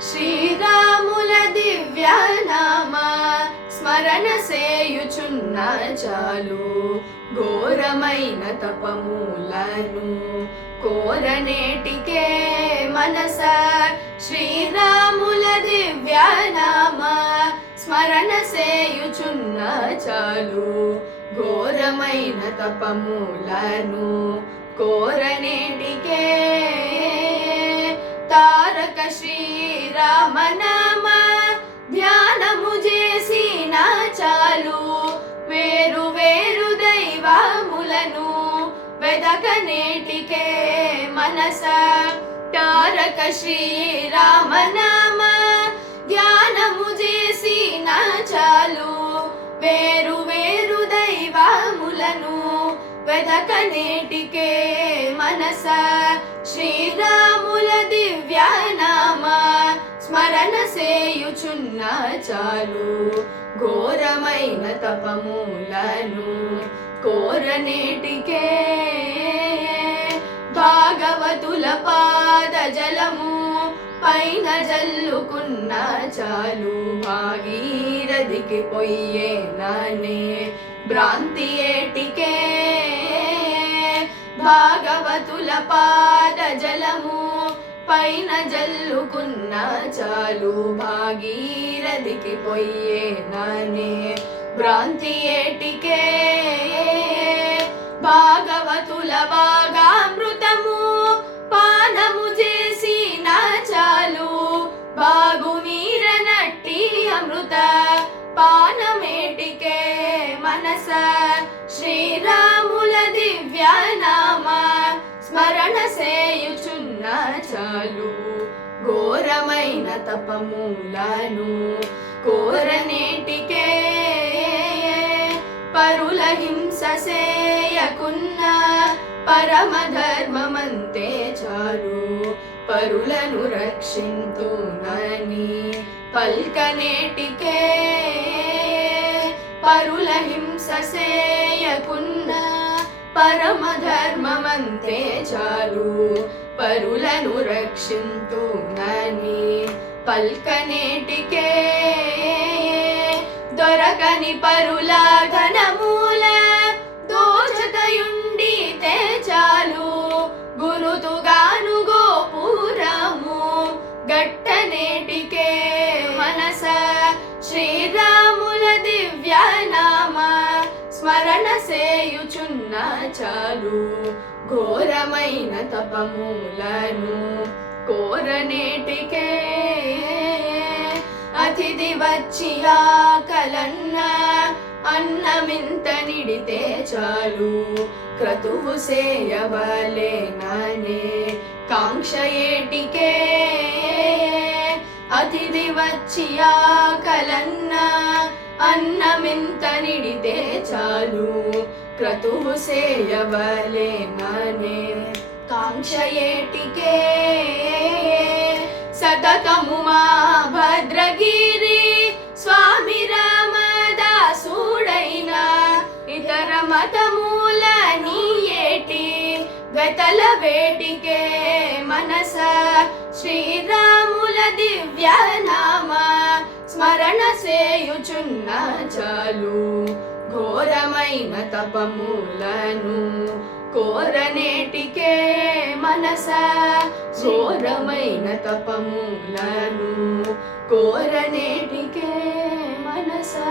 శ్రీరాముల దివ్యనామ స్మరణ సేయుచున్న చాలు ఘోరమైన తపమూలను కోరనేటికే మనస. శ్రీరాముల దివ్యనామ స్మరణ సేయుచున్న చాలు ఘోరమైన తపములను కోరనేటికే తారక శ్రీరామనామ ధ్యానము చేసిన చాలు. వేరు వేరు దైవములను వెదకనేటికే మనస. తారక శ్రీరామనామ ధ్యానము చేసిన చాలు. వేరు వేరు దైవములను వెదకనేటికే మనస. శ్రీరామ చాలు. ఘోరమైన తపములను కోరనేటికే భాగవతుల పాద జలము పైన జల్లుకున్న చాలు. భాగీరథికి పొయ్యే నానే భ్రాంతి ఏటికే. భాగవతుల పాద జలము పైన జల్లుకున్న చాలు భాగీరథికి పొయ్యే నానే. భ్రాంతి ఏటికే భాగవతుల భాగామృతము పానము చేసిన చాలు. బాగు మీరనట్టి అమృత పానమేటికే మనస. శ్రీరాముల దివ్యనామ స్మరణ సేయుచున్న చాలు ఘోరమైన తపములను కోరనేటికే పరుల హింస సేయకున్న పరమ ధర్మమంతే చాలు. పరులను రక్షింతునని పల్కనేటికే పరుల హింస సేయకున్న పరమ ధర్మమంతే చాలు. పరులను రక్షింతునని పల్కనేటికే దొరకని పరుల ధనమూల దోచకయుండితే చాలు. గురుతుగాను గోపురము గట్టనేటికే మనస శ్రీరాముల దివ్యనామ స్మరణ సేయుచున్న చాలు ఘోరమైన తపములను కోరనేటికే అతిథి వచ్చి ఆకలన్న అన్నమింత నిడితే చాలు. క్రతువు సేయవలే నానే కాంక్ష ఏటికే అతిథి వచ్చి ఆకలన్న అన్నమింత నిడితే చాలు. క్రతువు సేయవలేననే కాంక్షయేటికే సతతము మా భద్రగిరి స్వామి రామదాసుడైన ఇతర మతమూల నీయేటి వెతల వేటికే మనస శ్రీరాముల దివ్య నామ స్మరణ సేయుచున్న చాలు. ఘోర ఘోరమైన తపములను కోరనేటికే మనస. ఘోరమైన తపములను కోరనేటికే మనసా.